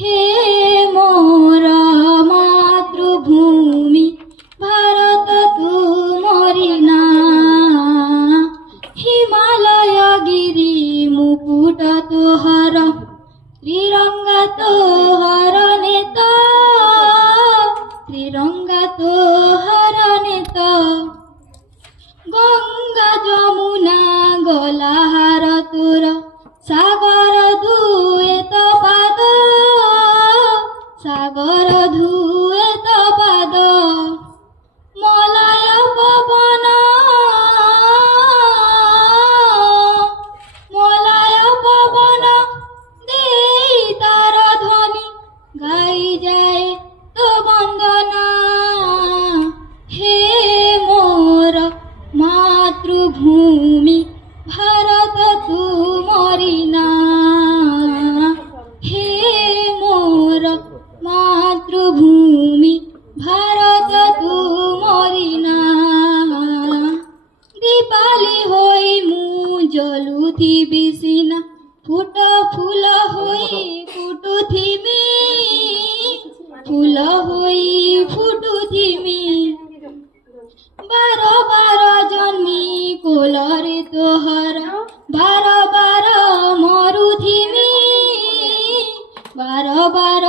হে মোর মাতৃভূমি ভারত তুমরি না, হিমালয় গিরি মুকুট তোহর, ত্রিরঙ্গা তোহর নেতা, ত্রিরঙ্গা তোহর নেতা। গঙ্গা যমুনা গলাহার তোর, সাগর ধুয়ে তো পাদ, সাগর ধুয়ে তো পাদ। মলয় পবন, মলয় পবন দেই তার ধ্বনি, গাই যায় তো বন্দনা। হে মোর মাতৃভূমি ভারত তুমরি না, হে মোর মাতৃভূমি ভারত তুমরি না। দীপালি হই মু জলুথিবি সিনা, ফুট ফুল হই ফুটুথিমি, ফুল হই ফুটুথিমি। বার বার জন্মি কোলরে তোহর, বার বার মরুথিমি, বার বার